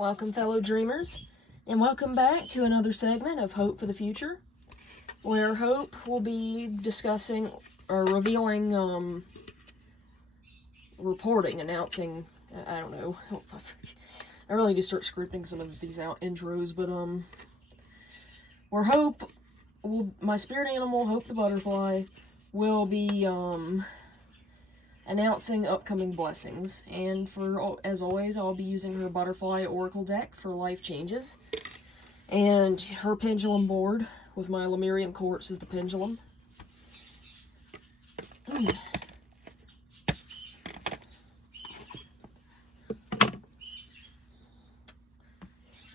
Welcome, fellow dreamers, and welcome back to another segment of Hope for the Future, where Hope will be discussing or revealing, announcing, I don't know. I really need to start scripting some of these intros, but, where Hope, my spirit animal, Hope the Butterfly, will be, announcing upcoming blessings, and as always, I'll be using her Butterfly Oracle deck for life changes, and her pendulum board with my Lemurian quartz is the pendulum.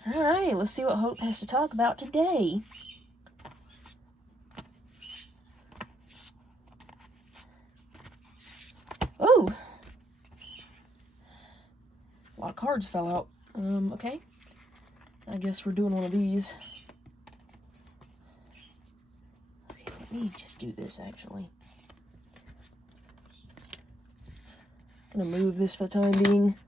Alright, let's see what Hope has to talk about today. Oh! A lot of cards fell out. Okay. I guess we're doing one of these. Okay, let me just do this, actually. I'm gonna move this for the time being.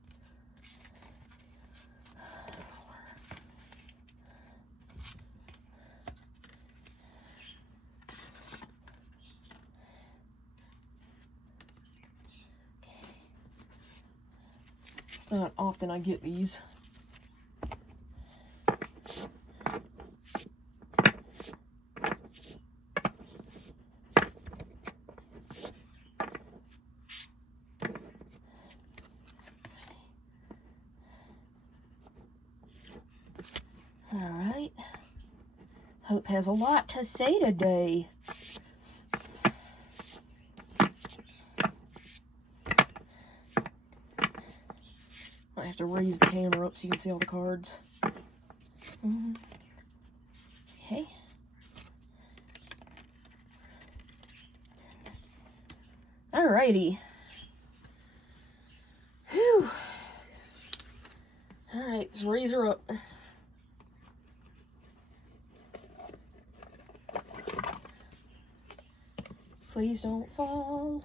It's not often I get these. Alright. Hope has a lot to say today. I have to raise the camera up so you can see all the cards. Okay. Alrighty. Whew. Alright, let's raise her up. Please don't fall.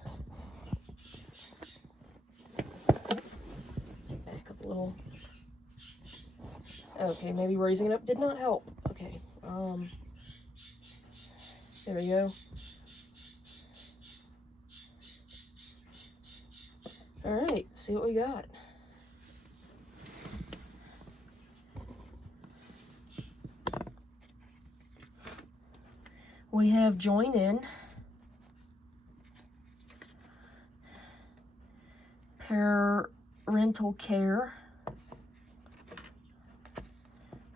Back up a little. Okay, maybe raising it up did not help. Okay, there we go. Alright, see what we got. We have join in. Parental care.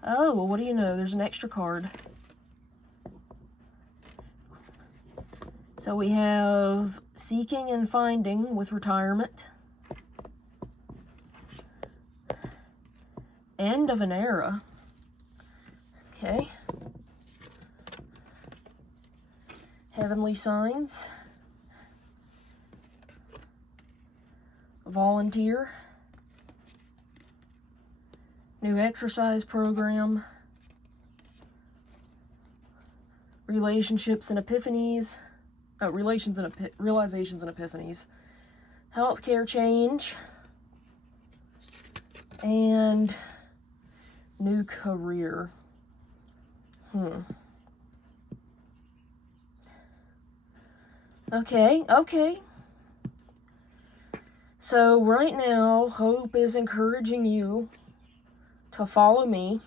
Oh, well, what do you know? There's an extra card. So we have seeking and finding with retirement. End of an era. Okay. Heavenly signs. Volunteer. New exercise program. Relationships and epiphanies. Oh, realizations and epiphanies. Healthcare change. And new career. Okay. So right now, Hope is encouraging you to follow me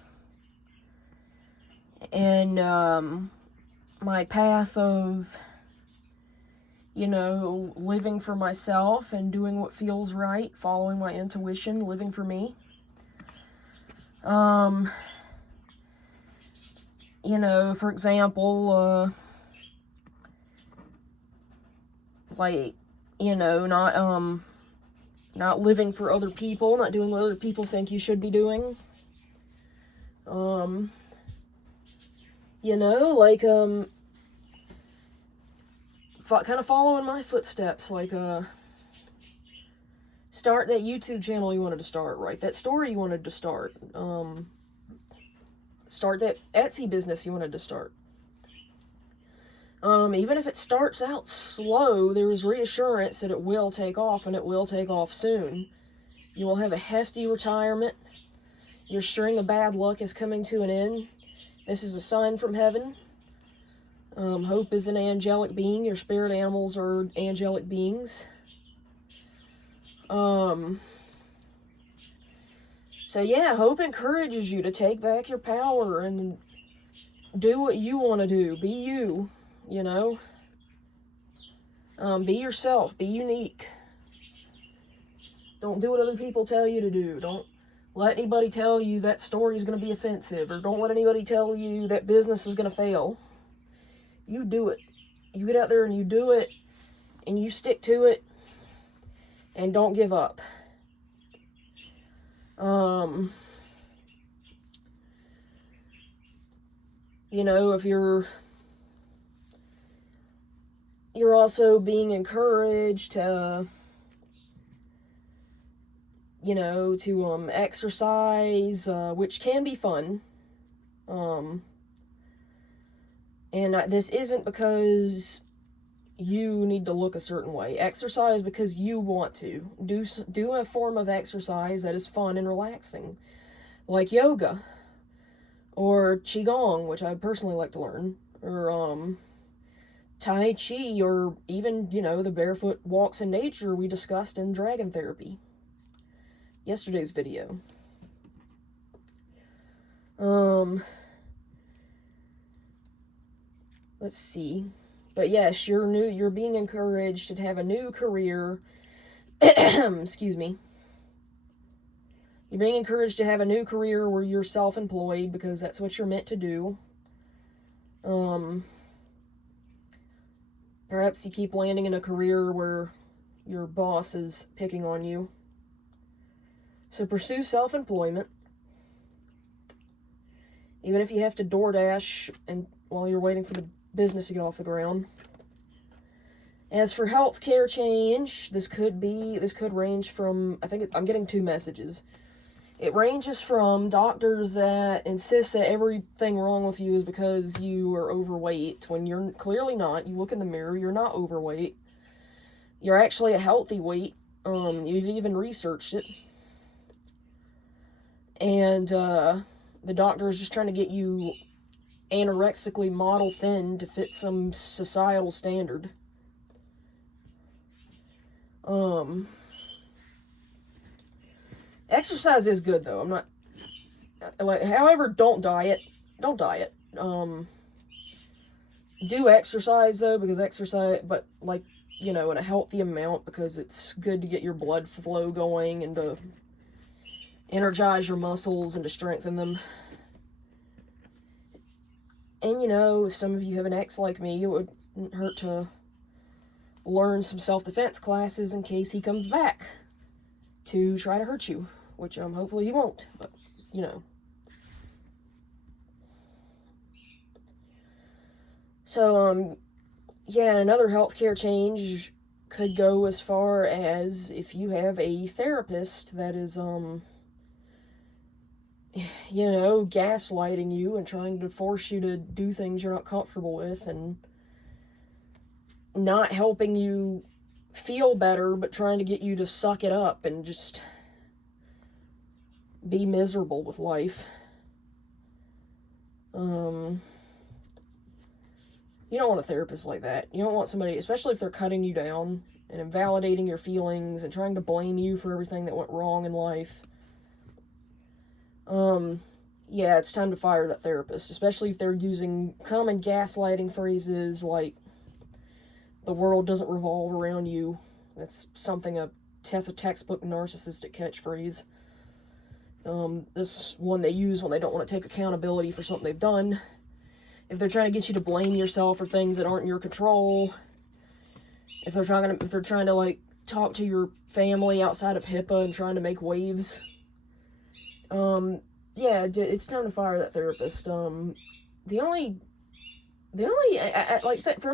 in my path of, living for myself and doing what feels right, following my intuition, living for me. For example, not living for other people, not doing what other people think you should be doing. Kind of following my footsteps, start that YouTube channel you wanted to start, write that story you wanted to start, start that Etsy business you wanted to start. Even if it starts out slow, there is reassurance that it will take off, and it will take off soon. You will have a hefty retirement. Your string of bad luck is coming to an end. This is a sign from heaven. Hope is an angelic being. Your spirit animals are angelic beings. So yeah, Hope encourages you to take back your power and do what you want to do. Be you, you know. Be yourself. Be unique. Don't do what other people tell you to do. Don't let anybody tell you that story is going to be offensive, or don't let anybody tell you that business is going to fail. You do it. You get out there and you do it, and you stick to it, and don't give up. You know, if you're also being encouraged to, you know, to exercise, which can be fun. And this isn't because you need to look a certain way. Exercise because you want to. Do a form of exercise that is fun and relaxing, like yoga, or qigong, which I'd personally like to learn, or tai chi, or even, you know, the barefoot walks in nature we discussed in Dragon Therapy, yesterday's video. Let's see. But yes, you're being encouraged to have a new career. Excuse me. You're being encouraged to have a new career where you're self-employed, because that's what you're meant to do. Perhaps you keep landing in a career where your boss is picking on you. So pursue self-employment. Even if you have to DoorDash and while you're waiting for the business to get off the ground. As for healthcare change, this could range from, I'm getting 2 messages. It ranges from doctors that insist that everything wrong with you is because you are overweight, when you're clearly not. You look in the mirror, you're not overweight. You're actually a healthy weight. You've even researched it. And the doctor is just trying to get you anorexically model thin to fit some societal standard. Exercise is good, though. I'm not, like, however, don't diet. Do exercise, though, because but, like, you know, in a healthy amount, because it's good to get your blood flow going and to energize your muscles and to strengthen them. And, you know, if some of you have an ex like me, it wouldn't hurt to learn some self-defense classes in case he comes back to try to hurt you, which hopefully he won't, but, you know. So, yeah, another healthcare change could go as far as if you have a therapist that is, you know, gaslighting you and trying to force you to do things you're not comfortable with, and not helping you feel better, but trying to get you to suck it up and just be miserable with life. You don't want a therapist like that. You don't want somebody, especially if they're cutting you down and invalidating your feelings and trying to blame you for everything that went wrong in life. Yeah, it's time to fire that therapist, especially if they're using common gaslighting phrases like, the world doesn't revolve around you. That's a textbook narcissistic catchphrase. This one they use when they don't want to take accountability for something they've done. If they're trying to get you to blame yourself for things that aren't in your control. If they're trying to like talk to your family outside of HIPAA and trying to make waves. Yeah, it's time to fire that therapist. From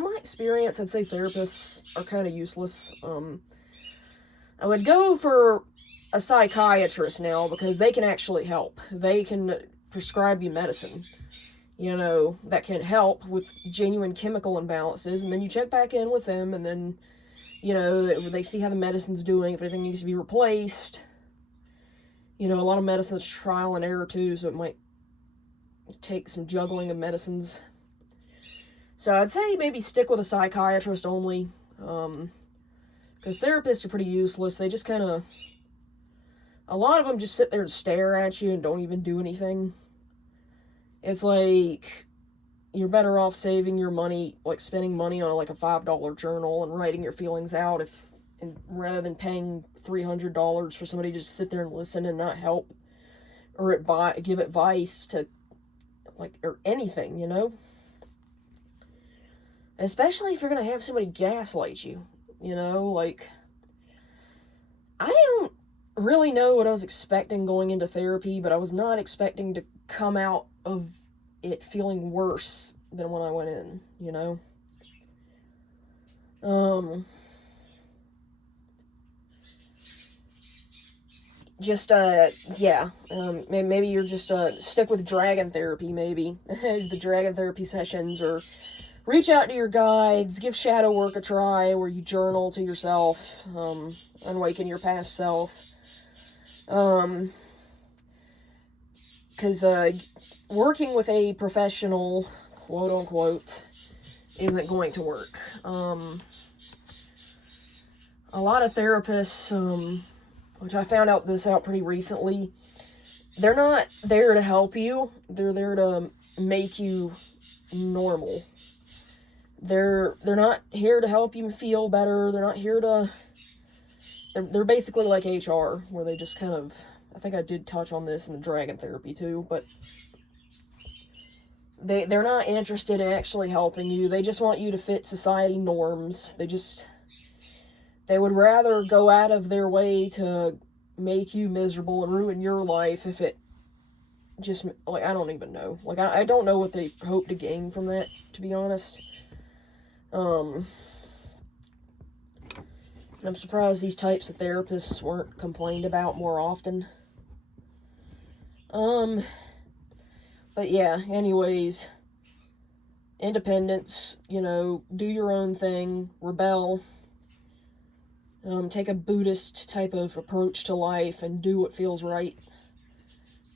my experience, I'd say therapists are kind of useless. I would go for a psychiatrist now, because they can actually help. They can prescribe you medicine, you know, that can help with genuine chemical imbalances, and then you check back in with them, and then, you know, they see how the medicine's doing, if anything needs to be replaced, You know, a lot of medicine's trial and error too, so it might take some juggling of medicines. So I'd say maybe stick with a psychiatrist only, because therapists are pretty useless. They just kind of, a lot of them just sit there and stare at you and don't even do anything. It's like, you're better off saving your money, like spending money on like a $5 journal and writing your feelings out, rather than paying $300 for somebody to just sit there and listen and not help or give advice to, like, or anything, you know? Especially if you're gonna have somebody gaslight you, you know? Like, I don't really know what I was expecting going into therapy, but I was not expecting to come out of it feeling worse than when I went in, you know? Maybe you're just, stick with dragon therapy, maybe. The dragon therapy sessions, or reach out to your guides, give shadow work a try, where you journal to yourself, awaken your past self. Because, working with a professional, quote unquote, isn't going to work. A lot of therapists, which I found out pretty recently, they're not there to help you. They're there to make you normal. They're not here to help you feel better. They're not here to... They're basically like HR, where they just kind of... I think I did touch on this in the dragon therapy too, but... They're not interested in actually helping you. They just want you to fit society norms. They would rather go out of their way to make you miserable and ruin your life if it just, like, I don't even know. Like, I don't know what they hope to gain from that, to be honest. I'm surprised these types of therapists weren't complained about more often. But yeah, anyways, independence, you know, do your own thing, rebel. Take a Buddhist type of approach to life and do what feels right.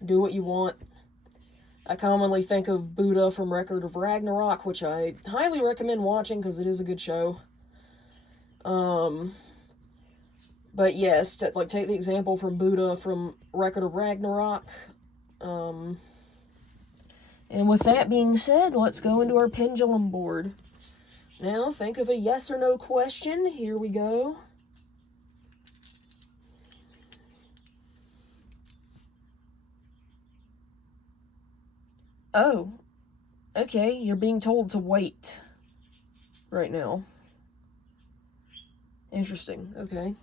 Do what you want. I commonly think of Buddha from Record of Ragnarok, which I highly recommend watching because it is a good show. But yes, take the example from Buddha from Record of Ragnarok. And with that being said, let's go into our pendulum board. Now, think of a yes or no question. Here we go. Oh, okay, you're being told to wait right now. Interesting, okay.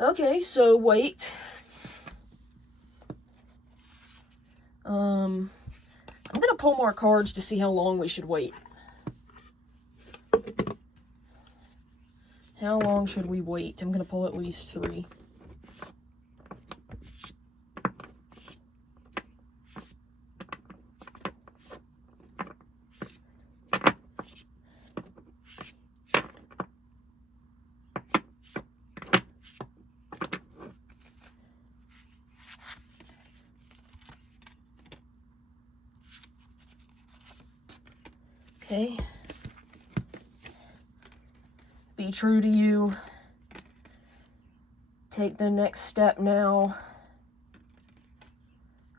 Okay, so wait. I'm gonna pull more cards to see how long we should wait. How long should we wait? I'm gonna pull at least 3. Okay. Be true to you. Take the next step now.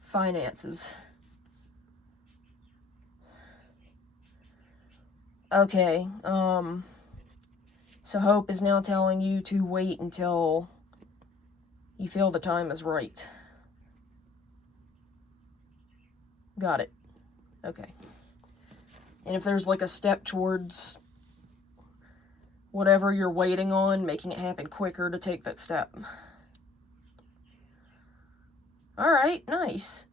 Finances. Okay, so Hope is now telling you to wait until you feel the time is right. Got it. Okay. And if there's like a step towards whatever you're waiting on, making it happen quicker to take that step. Alright, nice.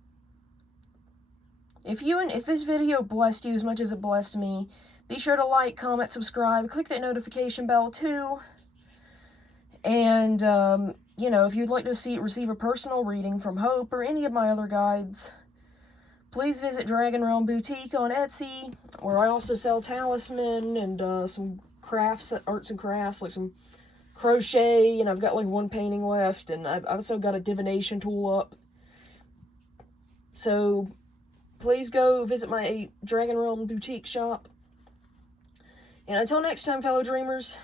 If this video blessed you as much as it blessed me, be sure to like, comment, subscribe, click that notification bell too. And, you know, if you'd like to receive a personal reading from Hope or any of my other guides, please visit DragonRealmBoutique on Etsy, where I also sell talisman and some crafts, arts and crafts, like some crochet, and I've got like one painting left, and I've also got a divination tool up. So please go visit my Dragon Realm Boutique shop. And until next time, fellow dreamers,